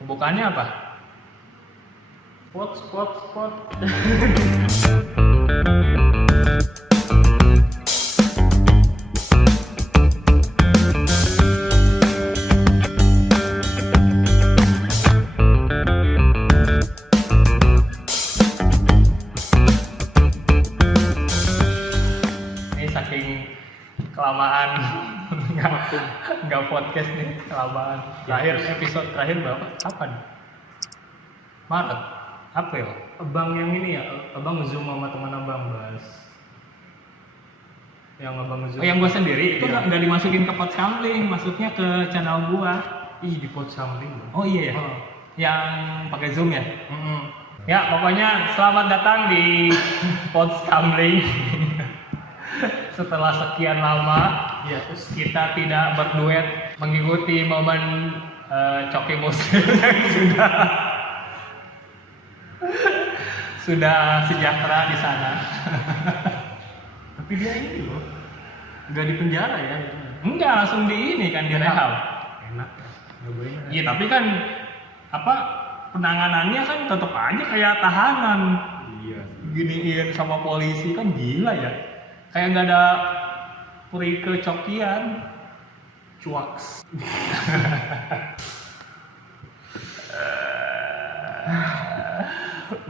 Pembukaannya apa? Spot. Ini saking kelamaan nggak podcast nih, kelamaan. Episode terakhir berapa? Kapan? Maret. April. Abang yang ini ya, abang nge-zoom sama teman abang bahas. Yang abang nge-zoom. Oh, yang gua sendiri itu Iya. nggak dimasukin ke Podsamling, masuknya ke channel gua. Ih, di Podsamling. Oh iya ya. Oh. Yang pakai Zoom ya? Ya, pokoknya selamat datang di Podsamling. Setelah sekian lama, Iya, terus kita tidak berduet mengikuti momen Coki Muslim yang sudah sejahtera di sana. tapi dia ini loh. Enggak di penjara ya. Enggak, langsung di ini kan direhab. Enak ya. Nyobain aja. Iya, tapi kan apa penanganannya kan tetap aja kayak tahanan. Iya. Giniin sama polisi kan gila ya. Kayak nggak ada peri kecokian. Cuaks.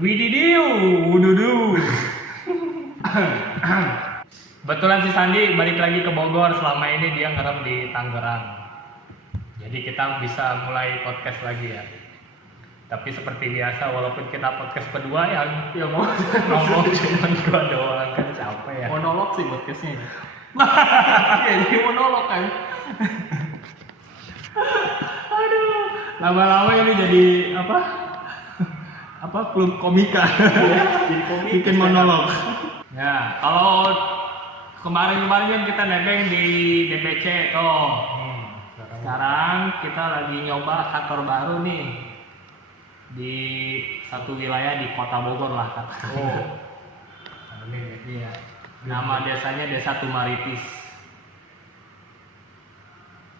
Wididiu, wududu. Betulan si Sandi balik lagi ke Bogor, selama ini dia ngerem di Tangerang. Jadi kita bisa mulai podcast lagi ya. Tapi seperti biasa, walaupun kita podcast kedua yang mau ngomong cuma gua doang kan capek ya. Monolog sih podcastnya. Iya, jadi monolog kan. Aduh, lama-lama ini jadi apa? Apa klub komika? Jadi komik. Bikin monolog. Ya, kalau kemarin kan kita nebeng di DPC tuh. Sekarang kita lagi nyoba kantor baru nih di satu wilayah di Kota Bogor lah kata. Oh. Iya. Nama desanya Desa Tumaritis.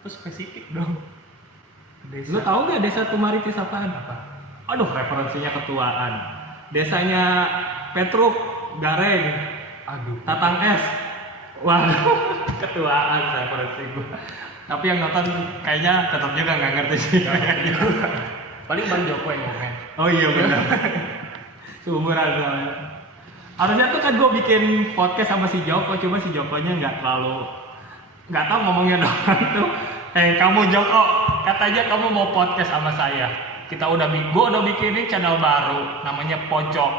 Terus spesifik dong. Lu tahu nggak Desa Tumaritis apaan? Apa? Aduh, referensinya ketuaan. Desanya Petruk, Gareng, Aduh. Tatang S. Waduh, ketuaan referensi gua. Tapi yang nonton kayaknya tetap juga nggak ngerti sih. Paling Bang Joko yang ngomong. Oh iya benar. Seumuran soalnya. Harusnya tuh kan gue bikin podcast sama si Joko, cuma si Jokonya nggak tahu ngomongnya doang tuh. Kamu Joko, katanya kamu mau podcast sama saya. Gue udah bikinin channel baru, namanya Pojok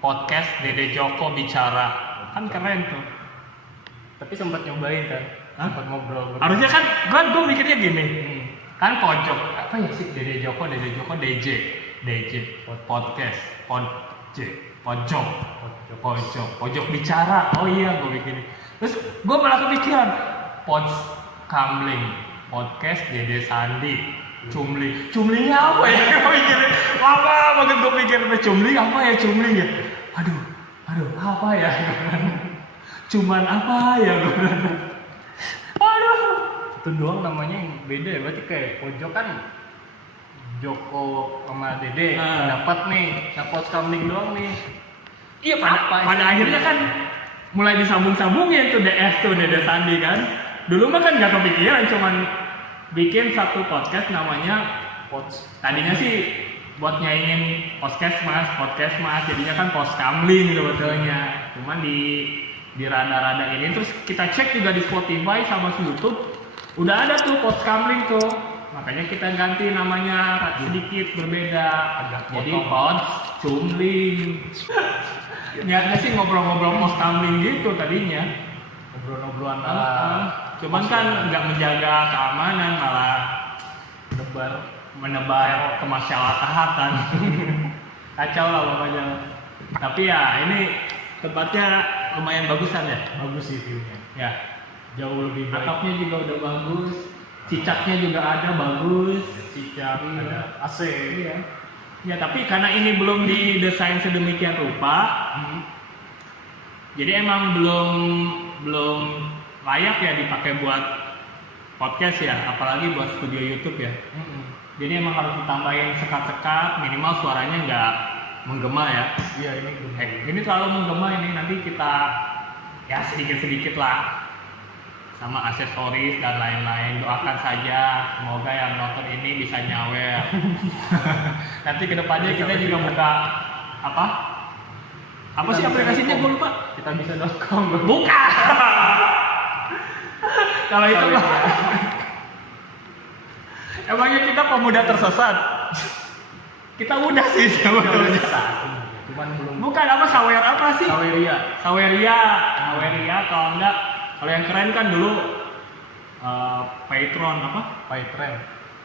Podcast Dede Joko Bicara. Kan keren tuh. Tapi sempat nyobain kan. Hah? Sempat ngobrol. Harusnya kan gue mikirnya gini. Kan pojok apa ya sih Dede Joko DJ podcast pojok bicara. Oh iya, gue bikin. Terus gue malah kepikiran Podsamling podcast Dede Sandi cumlingnya apa ya? Gue mikirin lama banget, gue pikir cumling apa ya. Aduh apa ya? Cuman apa ya? Aduh, Itu doang namanya yang beda ya. Berarti kayak pojok kan Joko sama Dede dapat nih. Nah, Podsamling doang nih. iya pada akhirnya kan mulai disambung-sambungin tuh DS tuh Dede Sandi kan. Dulu mah kan nggak kepikiran, cuman bikin satu podcast namanya tadinya sih buat nyaingin podcast mas, jadinya kan Podsamling sebetulnya. Cuman di rada-rada ini terus kita cek juga di Spotify sama di YouTube udah ada tuh Podsamling tuh, makanya kita ganti namanya sedikit berbeda, jadi Podsamling. Niatnya sih ngobrol-ngobrol Podsamling gitu tadinya, Ngobrol-ngobrolan cuman kan nggak menjaga keamanan, malah menebar kemaslahatan. Kacau lah pokoknya. Tapi ya ini tempatnya lumayan bagusan ya. bagus sih view-nya. Ya, Jauh lebih baik. atapnya juga udah bagus, cicaknya juga ada bagus. Cicak, Iya. ada AC. Iya. Ya tapi karena ini belum didesain sedemikian rupa, jadi emang belum layak ya dipakai buat podcast ya, apalagi buat studio YouTube ya. Jadi emang harus ditambahin sekat-sekat, minimal suaranya nggak menggema ya. Iya, ini Ini terlalu menggema ini, nanti kita ya sedikit-sedikit lah sama aksesoris dan lain-lain. Doakan saja semoga yang nonton ini bisa nyawer. Nanti kedepannya kita juga buka apa sih aplikasinya, gue lupa. Kita bisa.com. Buka. Kalau itu mah emangnya kita pemuda tersesat. Kita udah sih sebetulnya. Cuman belum. Bukan apa sawer apa sih? Saweria. Saweria kalau enggak, kalau yang keren kan dulu Patreon apa? Pytrend.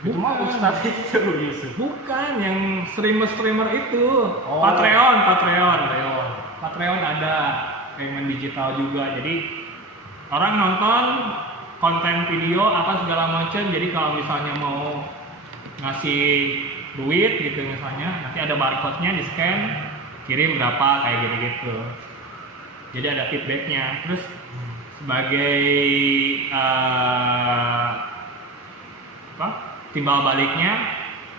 Itu Itu mah mah Ustadz itu Yusuf. Bukan yang streamer itu. Oh. Patreon. Ayo. Patreon ada payment digital juga. Jadi orang nonton konten video apa segala macam. Jadi kalau misalnya mau ngasih duit gitu misalnya, nanti ada barcode-nya di scan, kirim berapa kayak gitu-gitu. Jadi ada feedbacknya. Terus sebagai timbal baliknya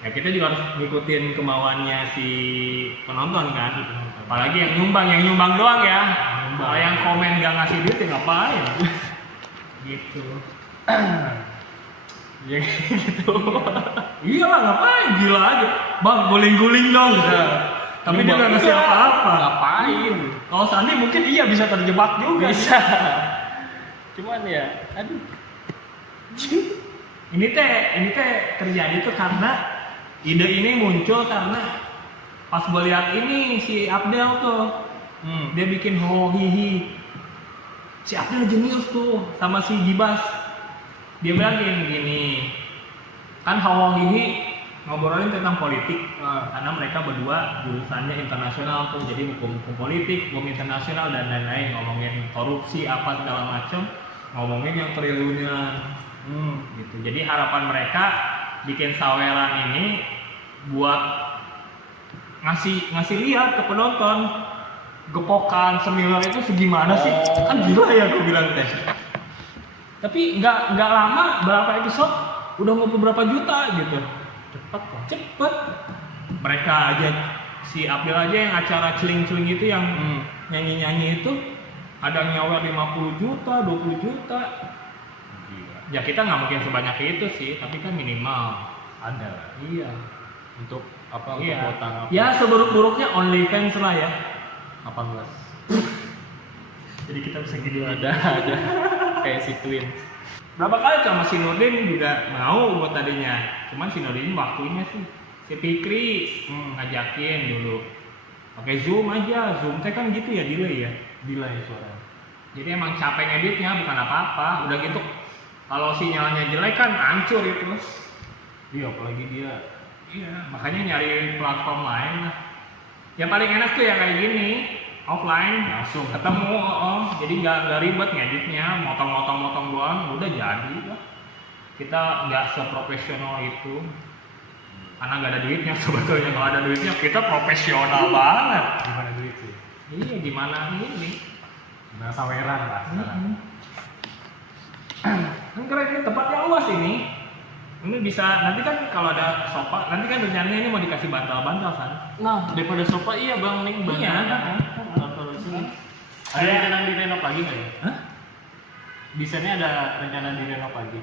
ya kita juga harus ngikutin kemauannya si penonton kan. Apalagi yang nyumbang doang ya. Kalau yang komen gak ngasih duit ya ngapain? Gitu. Ya gitu. Iya lah, ngapain, gila aja. Bang, guling-guling dong. Tapi dia gak ngasih apa-apa. Ngapain? Kalau Sandi mungkin iya bisa terjebak juga. Bisa. Cuman ya, aduh. Ini teh terjadi tuh karena ide ini muncul karena pas gue lihat ini si Abdel tuh, dia bikin hihi. Si Abdel jenius tuh sama si Gibas. Dia bilang gini, kan hihi ngobrolin tentang politik, karena mereka berdua jurusannya internasional tuh, jadi hukum politik, hukum internasional dan lain-lain, ngomongin korupsi apa segala macam, ngomongin yang triliunan. Gitu. Jadi harapan mereka bikin saweran ini buat ngasih lihat ke penonton gepokan semiliar itu segimana sih. Kan gila ya gue bilang teh. Tapi nggak lama, berapa episode udah ngumpul berapa juta gitu. Cepet. Mereka aja, si Abdel aja yang acara celing-celing itu yang nyanyi-nyanyi itu ada nyawa 50 juta, 20 juta. Ya kita nggak mungkin sebanyak itu sih, tapi kan minimal Ada. iya Untuk apa? iya. Untuk botang apa? Ya seburuk-buruknya OnlyFans lah ya. 18. Jadi kita bisa gini Ada. Kayak si Twin. berapa kali sama si Nurdin juga mau buat tadinya, cuman si Nurdin waktunya sih si Fikri ngajakin dulu pakai Zoom aja. Zoom teh kan gitu ya, delay ya. Delay suara. Jadi emang capek ngeditnya, bukan apa-apa. Udah gitu kalau sinyalnya jelek kan hancur itu. Iya, apalagi dia. Iya, makanya nyari platform lain lah. Yang paling enak tuh yang kayak gini, offline Langsung ketemu, jadi nggak ribet ngeditnya, motong doang, udah jadi lah. Kita nggak seprofesional itu, karena nggak ada duitnya sebetulnya. Kalau ada duitnya kita profesional banget. Gimana duit sih? Iya, gimana ini? Gimana saweran lah sekarang. Kan keren ini tempatnya luas ini. Ini bisa nanti kan kalau ada sofa, nanti kan rencananya ini mau dikasih bantal-bantal kan. Nah, daripada sofa iya Bang Ning. Iya. Kalau sini. Ada rencana direnov lagi nggak ya? Hah? Desainnya ada rencana direnov lagi.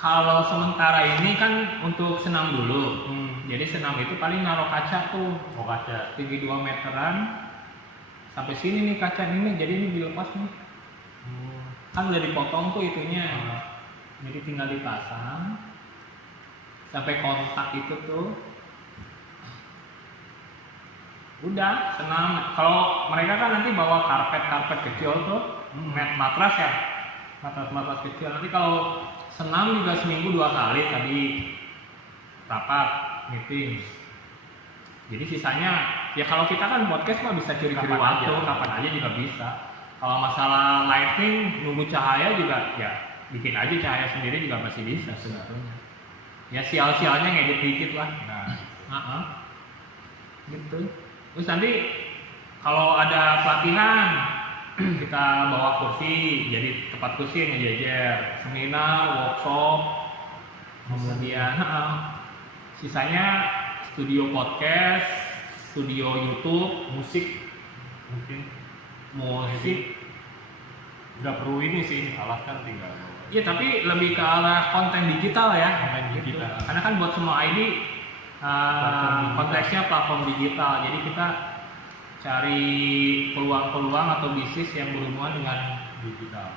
Kalau sementara ini kan untuk senam dulu. Jadi senam itu paling naruh kaca tuh. Oh, kaca. Tinggi 2 meteran. Sampai sini nih kaca ini, jadi ini dilepas nih. Kan udah dipotong tuh itunya. Jadi tinggal dipasang. Sampai kontak itu tuh. Udah, senam. Kalau mereka kan nanti bawa karpet kecil tuh. Matras ya. Matras kecil. Nanti kalau senam juga seminggu 2 kali tadi rapat meeting. Jadi sisanya ya kalau kita kan podcast mah bisa curi-curi Kapan waktu, aja. kapan aja juga bisa. Kalau masalah lighting nunggu cahaya juga ya bikin aja cahaya sendiri juga masih bisa sebetulnya. Ya sial-sialnya ngedit dikit lah. Nah, gitu. Terus nanti kalau ada pelatihan kita bawa kursi, jadi tempat kursi yang ngejejer, seminar, workshop, kemudian Sisanya studio podcast, studio YouTube, Musik mungkin musik. nggak perlu ini sih, alat kan tinggal. Iya, tapi lebih ke arah konten digital ya. Konten digital. Karena kan buat semua ID konteksnya platform digital. Jadi kita cari peluang-peluang atau bisnis yang berhubungan dengan Digital.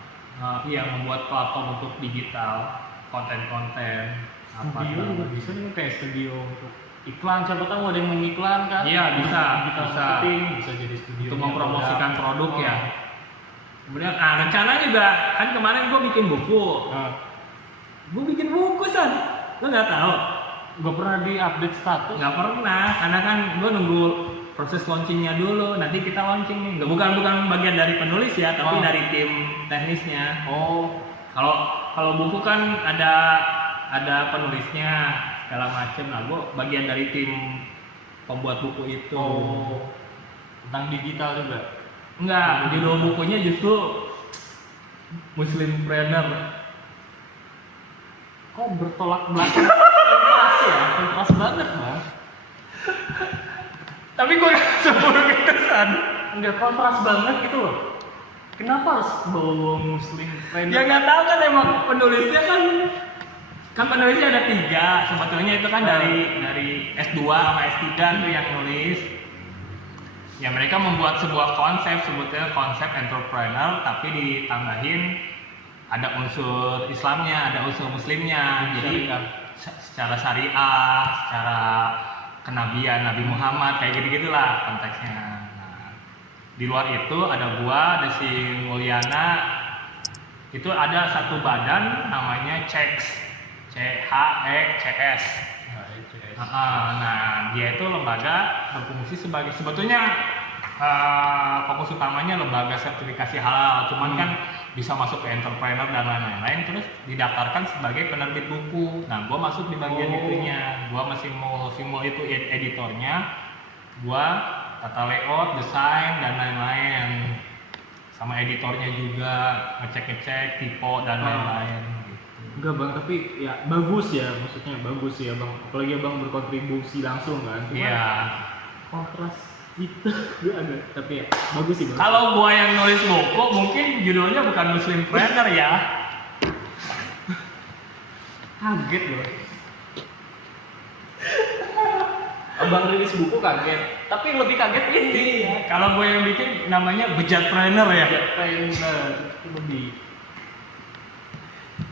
membuat platform untuk digital, konten-konten Studio juga bisa nih, kayak studio untuk iklan, siapa tahu ada yang mau iklan kan? Iya, bisa. Digital Bisa. marketing, bisa jadi studio untuk mempromosikan produk ya. Oh. Kemudian rencana juga kan kemarin gue bikin buku. Nah, Gue bikin buku San, lo nggak tahu? nggak pernah di-update status. Nggak pernah, karena kan gue nunggu proses launchingnya dulu. Nanti kita launching nih. Bukan bagian dari penulis ya, tapi Oh. dari tim teknisnya. Oh, Kalau buku kan ada penulisnya segala macem. Nah, gue bagian dari tim pembuat buku itu. oh, tentang digital juga. Enggak, judul bukunya justru Muslimpreneur. Kok bertolak belakang? Kontras ya, kontras banget bang. Tapi gue gak seburuk itu San. Enggak kontras banget gitu loh. Kenapa harus bawa muslim friend? Ya nggak tahu kan, emang penulisnya kan penulisnya ada 3 sebetulnya. Itu kan dari S2 sama S3 tuh yang nulis. Ya mereka membuat sebuah konsep, sebetulnya konsep entrepreneur, tapi ditambahin ada unsur Islamnya, ada unsur Muslimnya. Jadi secara syariah, secara kenabian Nabi Muhammad, kayak gitu-gitulah konteksnya. Nah, di luar itu ada gua, ada si Mulyana. Itu ada satu badan namanya CHECS, CHECS. Nah, dia itu lembaga berfungsi sebagai, sebetulnya fokus utamanya lembaga sertifikasi halal, cuman kan bisa masuk ke entrepreneur dan lain-lain, terus didaftarkan sebagai penerbit buku. Nah, gua masuk di bagian itunya, gua masih mau simul itu editornya, gua tata layout, desain dan lain-lain, sama editornya juga ngecek tipe dan lain-lain. Enggak bang, tapi ya bagus ya, maksudnya bagus ya bang, apalagi abang berkontribusi langsung kan. Cuma Iya. kontras itu gue agak, tapi ya bagus sih bang. Kalau gua yang nulis buku, mungkin judulnya bukan Muslimpreneur ya. Kaget loh. Abang rilis buku kaget, tapi lebih kaget ini. Kalau gue yang bikin namanya Bejatpreneur ya. Trainer itu lebih.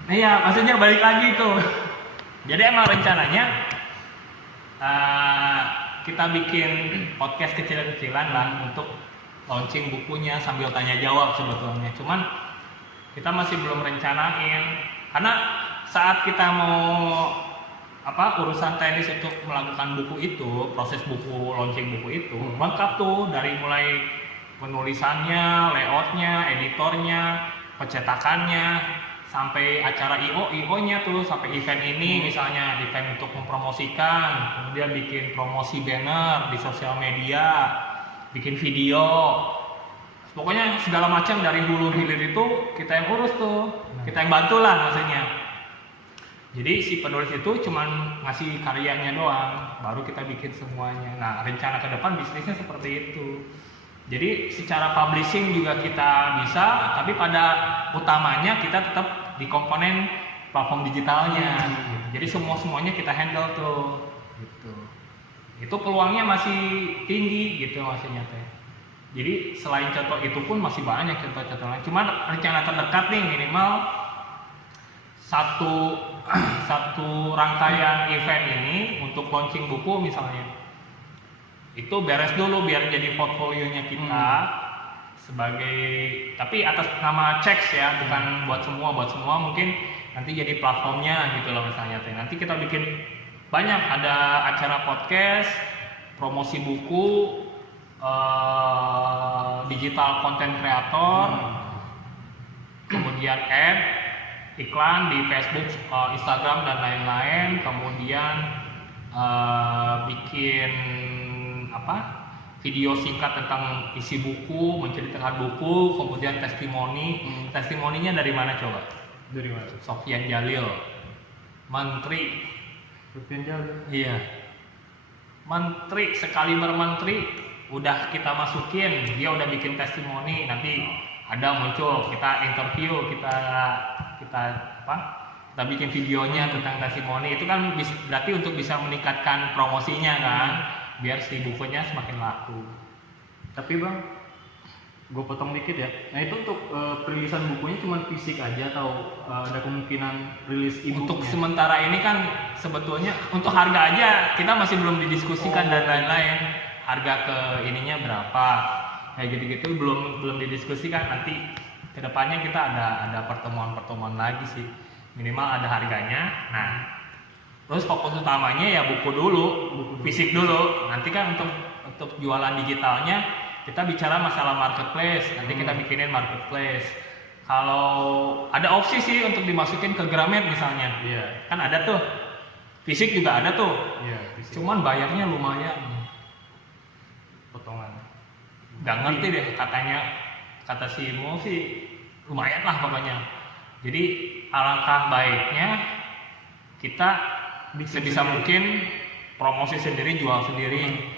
Nah, iya, maksudnya balik lagi tuh. Jadi emang rencananya kita bikin podcast kecil-kecilan lah untuk launching bukunya sambil tanya jawab sebetulnya. Cuman kita masih belum rencanain, karena saat kita mau urusan teknis untuk melakukan buku itu, proses buku, launching buku itu lengkap tuh, dari mulai penulisannya, layoutnya, editornya, pencetakannya, sampai acara IO-nya tuh, sampai event ini misalnya, event untuk mempromosikan, kemudian bikin promosi banner di sosial media, bikin video, pokoknya segala macam dari hulu hilir itu kita yang urus tuh, kita yang bantu lah maksudnya. Jadi si penulis itu cuman ngasih karyanya doang, baru kita bikin semuanya. Nah, rencana ke depan bisnisnya seperti itu. Jadi secara publishing juga kita bisa, tapi pada utamanya kita tetap di komponen platform digitalnya. Gitu. Jadi semuanya kita handle tuh. Gitu. Itu peluangnya masih tinggi gitu maksudnya teh. Jadi selain contoh itu pun masih banyak contoh-contoh lain. Cuman rencana terdekat nih minimal satu rangkaian event ini untuk launching buku misalnya. Itu beres dulu biar jadi portfolionya kita sebagai, tapi atas nama CHECS ya, bukan buat semua mungkin nanti jadi platformnya gitu loh misalnya. Nanti kita bikin banyak, ada acara podcast, promosi buku, digital content creator, kemudian ad, iklan di Facebook, Instagram dan lain-lain, kemudian bikin video singkat tentang isi buku, menceritakan buku, kemudian testimoni. Testimoninya dari mana coba? Dari mana? Sofyan Jalil, Menteri Sofian Jalil. Iya. Menteri, sekali bermenteri udah kita masukin, dia udah bikin testimoni, nanti ada muncul, kita interview, kita apa? Kita bikin videonya tentang testimoni, itu kan berarti untuk bisa meningkatkan promosinya kan, biar si bukunya semakin laku. Tapi bang, gue potong dikit ya. Nah itu untuk perilisan bukunya cuma fisik aja atau ada kemungkinan rilis e-booknya? Untuk sementara ini kan sebetulnya untuk harga aja kita masih belum didiskusikan dan lain-lain. Harga ke ininya berapa? Kayak gitu-gitu belum didiskusikan. Nanti kedepannya kita ada pertemuan lagi sih. Minimal ada harganya. Nah, terus fokus utamanya ya buku dulu, fisik dulu. Nanti kan untuk jualan digitalnya kita bicara masalah marketplace. Nanti kita bikinin marketplace. Kalau ada opsi sih untuk dimasukin ke Gramet misalnya, kan ada tuh. Fisik juga ada tuh. Fisik. Cuman bayarnya lumayan. Potongan. Gak ngerti deh kata si Mo sih lumayan lah pokoknya. Jadi alangkah baiknya kita sebisa mungkin promosi sendiri, jual sendiri.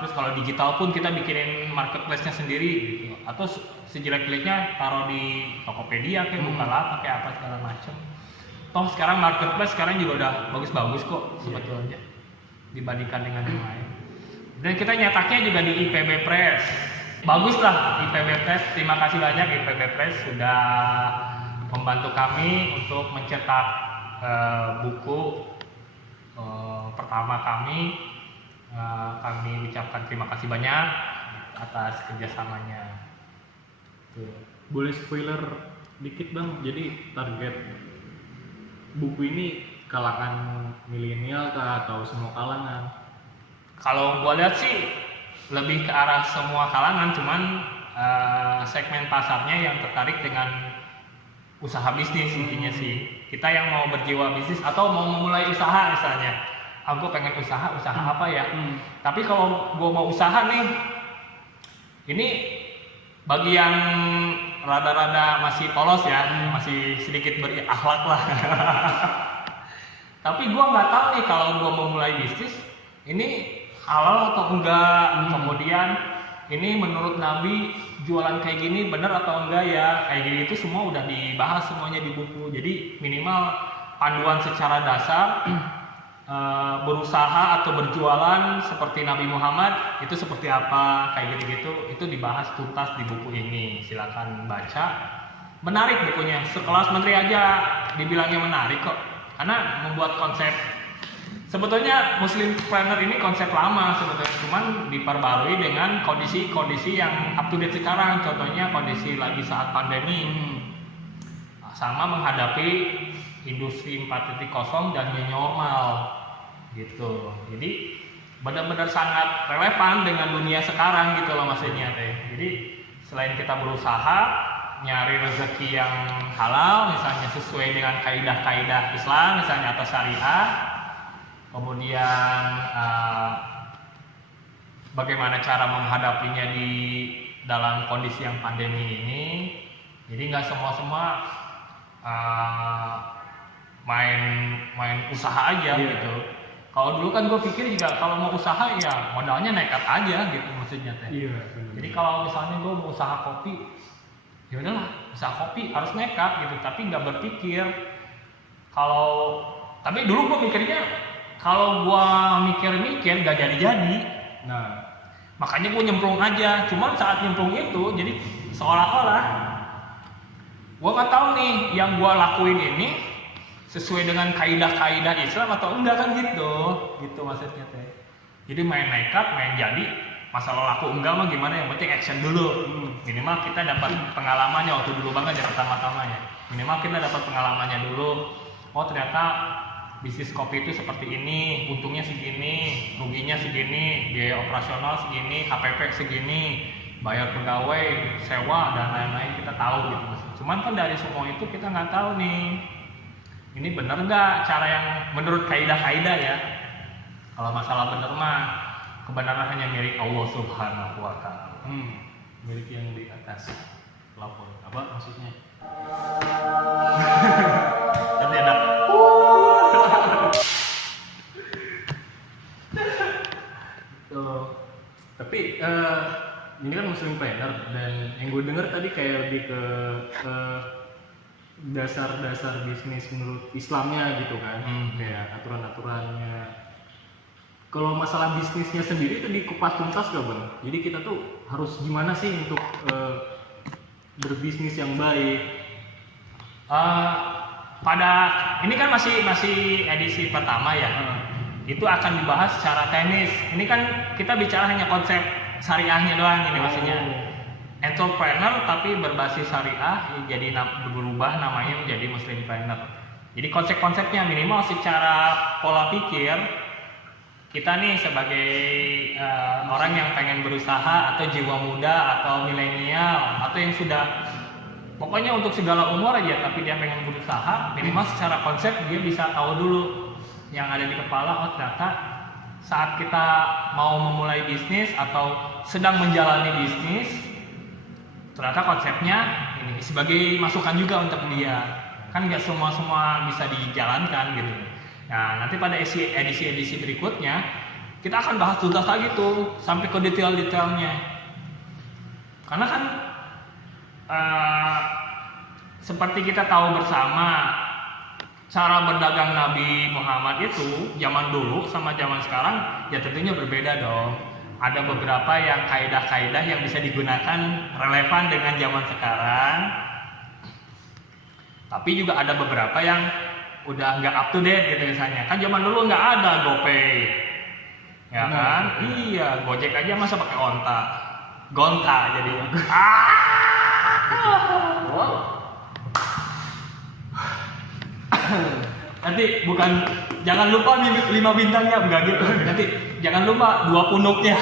Terus kalau digital pun kita bikinin marketplace-nya sendiri gitu. Atau sejelek-jeleknya taruh di Tokopedia kayak Bukalapak kayak apa segala macam. Toh sekarang marketplace sekarang juga udah bagus-bagus kok sebetulnya dibandingkan dengan yang lain. Dan kita nyetaknya juga di IPB Press. Bagus lah IPB Press. Terima kasih banyak IPB Press sudah membantu kami untuk mencetak buku pertama kami. Kami ucapkan terima kasih banyak atas kerjasamanya. Tuh. Boleh spoiler dikit bang, jadi target buku ini kalangan milenial kah atau semua kalangan? Kalau gua lihat sih lebih ke arah semua kalangan, cuman segmen pasarnya yang tertarik dengan usaha bisnis intinya sih. Kita yang mau berjiwa bisnis atau mau memulai usaha misalnya. Aku pengen usaha apa ya? Tapi kalau gua mau usaha nih, ini bagi yang rada-rada masih polos ya, masih sedikit berakhlak lah. Tapi gua nggak tahu nih kalau gua mau mulai bisnis, ini halal atau enggak. Kemudian ini menurut Nabi jualan kayak gini bener atau enggak ya? Kayak gini itu semua udah dibahas semuanya di buku. Jadi minimal panduan secara dasar. Berusaha atau berjualan seperti Nabi Muhammad itu seperti apa, kayak gitu-gitu itu dibahas tuntas di buku ini. Silakan baca, menarik bukunya, sekelas menteri aja dibilangnya menarik kok, karena membuat konsep. Sebetulnya Muslimpreneur ini konsep lama sebetulnya, cuman diperbarui dengan kondisi-kondisi yang up to date sekarang. Contohnya kondisi lagi saat pandemi, sama menghadapi industri 4.0 dan new normal gitu. Jadi benar-benar sangat relevan dengan dunia sekarang gitu loh maksudnya teh. Jadi selain kita berusaha nyari rezeki yang halal misalnya sesuai dengan kaidah-kaidah Islam misalnya atau syariah, kemudian bagaimana cara menghadapinya di dalam kondisi yang pandemi ini. Jadi nggak semua main usaha aja gitu. Kalau dulu kan gue pikir juga kalau mau usaha ya modalnya nekat aja gitu maksudnya teh. Jadi kalau misalnya gue mau usaha kopi, ya udahlah usaha kopi harus nekat gitu. Tapi nggak berpikir tapi dulu gue mikirnya kalau gue mikir nggak jadi. Nah makanya gue nyemplung aja. Cuman saat nyemplung itu jadi seolah-olah gue nggak tahu nih yang gue lakuin ini sesuai dengan kaidah-kaidah Islam atau enggak kan gitu maksudnya teh. Jadi main nekat, main jadi, masalah laku enggak mah gimana, yang penting action dulu. Minimal kita dapat pengalamannya waktu dulu banget ya pertama-tama ya. Minimal kita dapat pengalamannya dulu. Oh ternyata bisnis kopi itu seperti ini, untungnya segini, ruginya segini, biaya operasional segini, HPP segini, bayar pegawai, sewa dan lain-lain kita tahu gitu mas. Cuman kan dari semua itu kita nggak tahu nih. Ini benar nggak cara yang menurut kaidah-kaidah ya? Kalau masalah benar mah kebenaran hanya milik Allah Subhanahu wa Ta'ala. Milik yang di atas plafon. Apa maksudnya? Tadi ada gitu. Tapi ini kan muslim planner, dan yang gue denger tadi kayak lebih ke dasar-dasar bisnis menurut Islamnya gitu kan, kayak aturan-aturannya. Kalau masalah bisnisnya sendiri itu dikupas tuntas gak bang? Jadi kita tuh harus gimana sih untuk berbisnis yang baik? Pada ini kan masih edisi pertama ya. Itu akan dibahas secara teknis. Ini kan kita bicara hanya konsep syariahnya doang ini maksudnya. Entrepreneur tapi berbasis syariah jadi berubah namanya menjadi muslim planner. Jadi konsep-konsepnya minimal secara pola pikir kita nih sebagai orang yang pengen berusaha atau jiwa muda atau milenial atau yang sudah pokoknya untuk segala umur aja tapi dia pengen berusaha, minimal secara konsep dia bisa tahu dulu yang ada di kepala. Oh ternyata saat kita mau memulai bisnis atau sedang menjalani bisnis, ternyata konsepnya ini sebagai masukan juga untuk dia. Kan nggak semua bisa dijalankan gitu. Nah nanti pada edisi berikutnya kita akan bahas tuntas lagi tuh sampai ke detail-detailnya. Karena kan seperti kita tahu bersama, cara berdagang Nabi Muhammad itu zaman dulu sama zaman sekarang ya tentunya berbeda dong. Ada beberapa yang kaidah-kaidah yang bisa digunakan relevan dengan zaman sekarang, tapi juga ada beberapa yang udah nggak up to date gitu misalnya. Kan zaman dulu nggak ada GoPay, ya kan? Iya, Gojek aja masa pakai gonta jadi. Nanti jangan lupa 5 bintangnya, enggak gitu. Nanti jangan lupa 2 punuknya.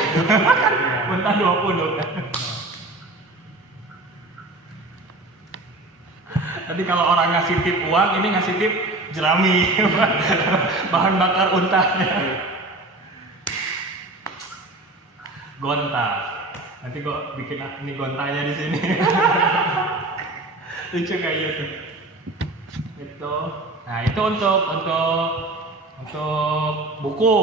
Mentah 2 punuk. Nanti kalau orang ngasih tip uang, ini ngasih tip jerami. Bahan bakar untanya. Gonta. Nanti gua bikin ini gontanya di sini. Lucu kayak gitu. Itu. Nah, itu untuk buku.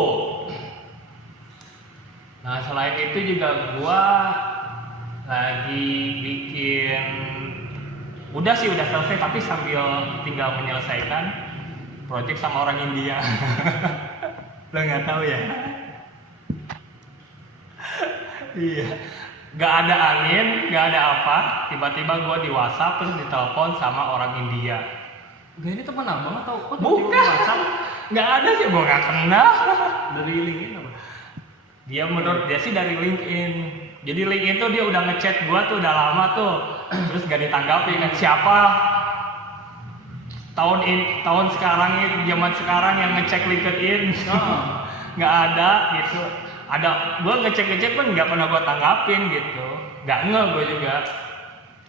Nah, selain itu juga gua lagi bikin, udah selesai tapi sambil tinggal menyelesaikan project sama orang India. Lo nggak tahu ya? Iya. Gak ada angin, gak ada apa. Tiba-tiba gua di WhatsApp terus ditelepon sama orang India. Gak, ini teman abang atau Bukan. Nggak ada sih, gua nggak kenal. Dari LinkedIn apa? Dia menurut dia sih dari LinkedIn. Jadi LinkedIn tuh dia udah ngechat gua tuh udah lama tuh. Terus gak ditanggapi kan siapa? Tahun sekarang ini zaman sekarang yang ngecek LinkedIn. Nggak ada gitu. Ada gua ngecek pun nggak pernah gua tanggapin gitu. Nggak gua juga.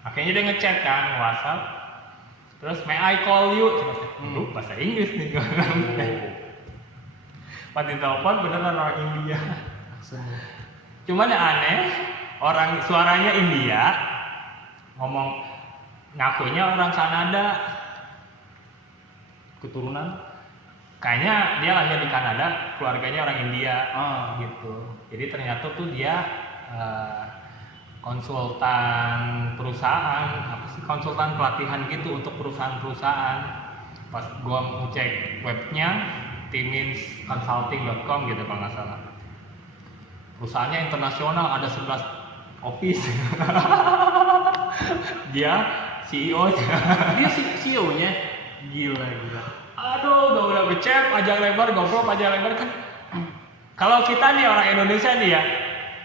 Akhirnya dia ngechat kan WhatsApp. Terus may I call you? Bahasa Inggris nih. Pas ditelepon beneran orang India. Cuman yang aneh, orang suaranya India, ngomong ngakunya orang Kanada. Keturunan? Kayaknya dia lahir di Kanada, keluarganya orang India. Gitu. Jadi ternyata tuh dia konsultan perusahaan, konsultan pelatihan gitu untuk perusahaan-perusahaan. Pas gua mau cek webnya timinsconsulting.com gitu kalau nggak salah. Perusahaannya internasional, ada 11 office. Dia CEO-nya. Dia CEO-nya? Gila. Aduh, udah ngechat panjang lebar, ngobrol panjang lebar kan. Kalau kita nih orang Indonesia nih ya,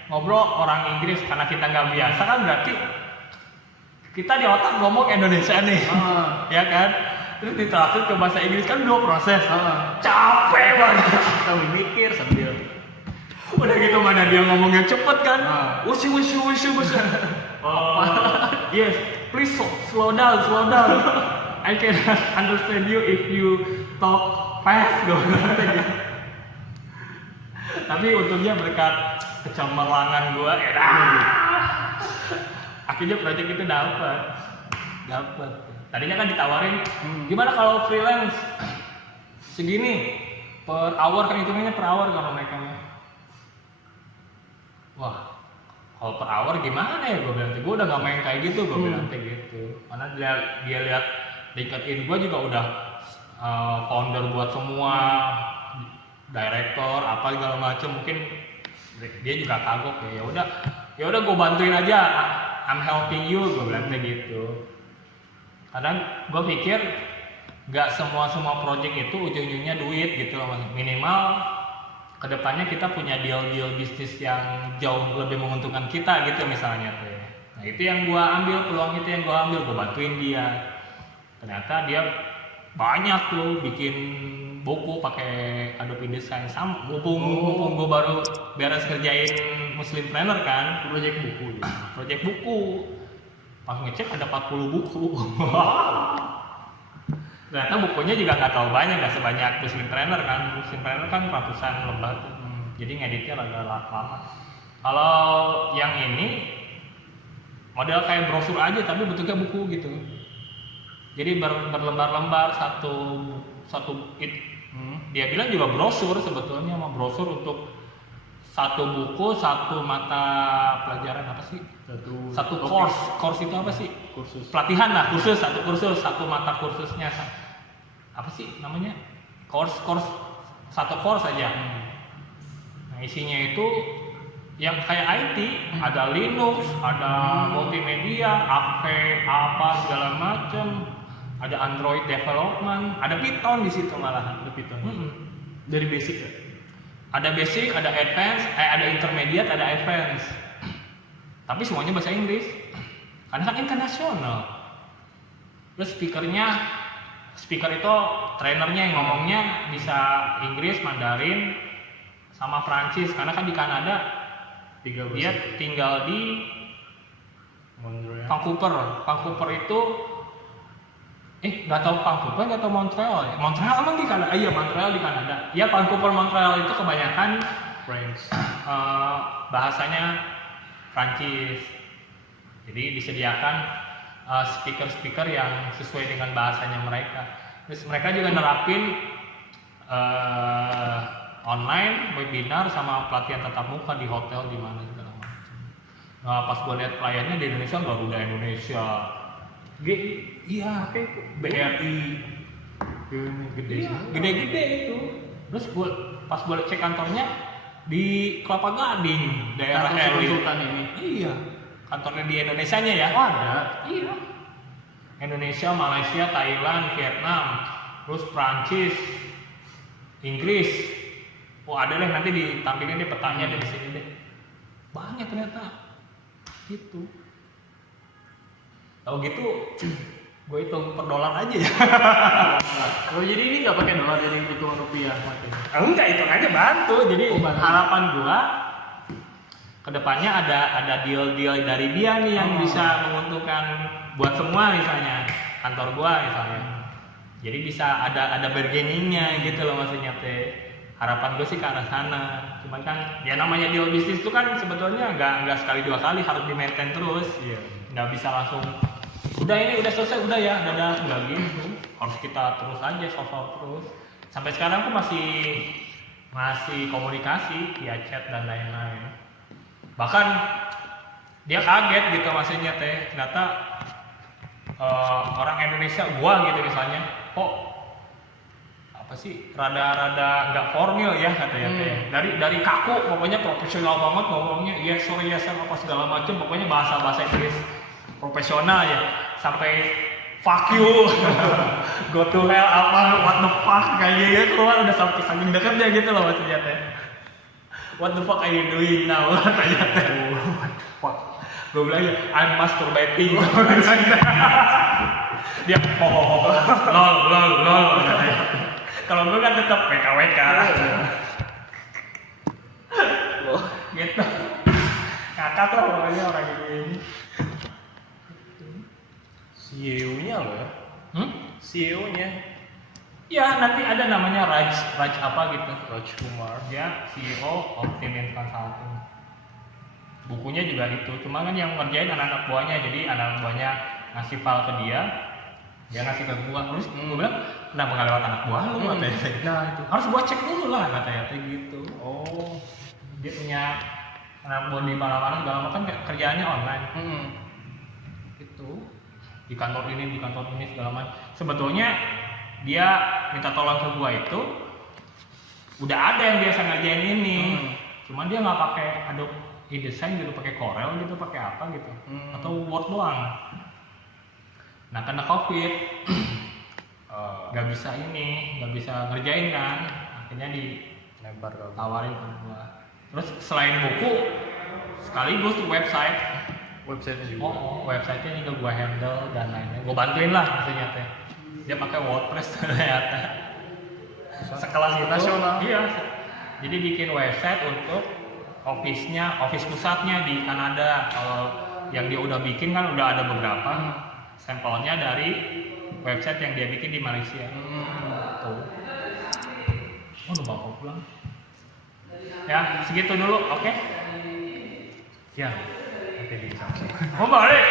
ngobrol orang Inggris karena kita nggak biasa kan berarti kita di otak ngomong Indonesia nih, ya kan? Terus ditranslate ke bahasa Inggris kan 2 proses, capek banget. Sambil mikir sambil. Udah gitu mana dia ngomongnya cepet kan? Wushi. Yes, please slow down. I can understand you if you talk fast, Tapi untungnya berkat kecemerlangan gua, akhirnya project itu dapat. Tadinya kan ditawarin, gimana kalau freelance segini per hour, kan hitungannya per hour kalau mereka. wah kalau per hour gimana ya gue bilang, gue udah nggak main kayak gitu, gue bilang kayak gitu. Karena dia lihat LinkedIn gue juga udah founder buat semua, director apa segala macem, mungkin dia juga kagok ya udah gue bantuin aja, I'm helping you, gue bilang kayak gitu. Kadang gue pikir nggak semua project itu ujung-ujungnya duit gitu loh, minimal kedepannya kita punya deal bisnis yang jauh lebih menguntungkan kita gitu misalnya tuh. Nah itu yang gue ambil, peluang itu yang gue ambil, gue bantuin dia. Ternyata dia banyak tuh bikin buku pakai Adobe InDesign, sama mumpung gue baru beres kerjain Muslimpreneur kan, project buku. Pas ngecek ada 40 buku. Ternyata bukunya juga nggak terlalu banyak, nggak sebanyak Muslimpreneur kan ratusan lembar tuh. Jadi ngeditnya agak lama. Kalau yang ini model kayak brosur aja tapi bentuknya buku gitu. Jadi berlembar-lembar satu dia bilang juga brosur sebetulnya, sama brosur untuk satu buku, satu mata pelajaran apa sih? Satu course itu apa sih? Kursus. Pelatihan lah, satu mata kursusnya apa sih namanya? Satu course aja. Nah, isinya itu yang kayak IT, ada Linux, ada multimedia, apa segala macam. Ada Android development, ada Python di situ malahan. Ada Python. Dari basic ya? Ada basic, ada advance, ada intermediate, ada advance. Tapi semuanya bahasa Inggris. Karena kan internasional. Terus speaker itu trainernya yang ngomongnya bisa Inggris, Mandarin, sama Prancis. Karena kan di Kanada dia tinggal di Vancouver. Vancouver itu nggak tahu Vancouver, nggak tahu Montreal ya. Montreal emang di Kanada? Iya, Montreal di Kanada. Ya, Vancouver, Montreal itu kebanyakan French. Bahasanya Prancis. Jadi disediakan speaker yang sesuai dengan bahasanya mereka. Terus mereka juga nerapin online webinar sama pelatihan tatap muka di hotel di mana segala macam. Nah, pas gue lihat pelayannya di Indonesia, Garuda Indonesia, iya, BRI, gede-gede itu. Terus pas gue cek kantornya di Kelapa Gading, daerah elit. ini. Iya, kantornya di Indonesianya ya. Oh, ada. Iya. Indonesia, Malaysia, Thailand, Vietnam, terus Prancis, Inggris. Oh ada deh, nanti ditampilin deh petanya deh di sini deh. Banyak ternyata. Gitu. Kalau gitu, gue hitung per dolar aja ya. Oh jadi ini nggak pakai dolar, jadi hitungan rupiah makin. Enggak, hitung aja bantu. Jadi harapan gue kedepannya ada deal dari dia nih yang bisa menguntungkan buat semua, misalnya kantor gue misalnya. Jadi bisa ada bargainingnya gitu loh maksudnya teh. Harapan gue sih ke arah sana. Cuman kan ya namanya deal bisnis itu kan sebetulnya nggak sekali dua kali, harus di maintain terus. Iya. Nggak bisa langsung udah ini udah selesai udah ya dadah, nggak gitu. Harus kita terus aja sosok terus. Sampai sekarang tuh masih komunikasi via chat dan lain-lain. Bahkan dia kaget gitu maksudnya teh, ternyata orang Indonesia gua gitu misalnya kok apa sih rada nggak formal ya katanya teh. Dari kaku pokoknya profesional banget ngomongnya, yes sorry yes apa segala macam, pokoknya bahasa Inggris profesional ya, sampai fuck you go to hell apa what the fuck kayak gitu keluar udah sampai saking dekatnya gitu loh maksudnya teh. What the fuck are you doing now katanya teh. What the fuck, gue bilang ya I'm masturbating. Dia lol kalau gue kan tetap WKWK gitu. Kakak tuh pokoknya orang ini. CEO-nya loh ya. CEO-nya. Ya nanti ada namanya Raj apa gitu. Raj Kumar. Dia CEO Optimin Consulting. Bukunya juga itu. Cuma kan yang ngerjain anak-anak buahnya. Jadi anak buahnya ngasih file ke dia ngasih ke gua. Terus gua bilang kenapa nggak lewat anak buah lu katanya. Nah itu harus gua cek dulu lah katanya gitu. Oh, dia punya Karena mau di mana-mana segala macam kan kerjaannya online. Itu di kantor ini segala macam. Sebetulnya dia minta tolong ke gua itu udah ada yang biasa ngerjain ini. Cuman dia nggak pakai Adobe InDesign gitu, pakai Corel gitu, pakai apa gitu. Atau Word doang. Nah, karena Covid nggak bisa ngerjain kan. Akhirnya Lempar ke tawarin ke gua. Terus selain buku sekaligus website-nya juga. Website-nya juga gua handle dan lain-lain. Gua bantuin lah maksudnya teh. Dia pakai WordPress ternyata. Sekelas itu. Nasional. Iya. Jadi bikin website untuk office pusatnya di Kanada. Kalau yang dia udah bikin kan udah ada beberapa sampelnya dari website yang dia bikin di Malaysia. Tuh. Oh, udah bawa pulang. Ya, segitu dulu, oke? Ya. Oke, di Samsung. Mau balik?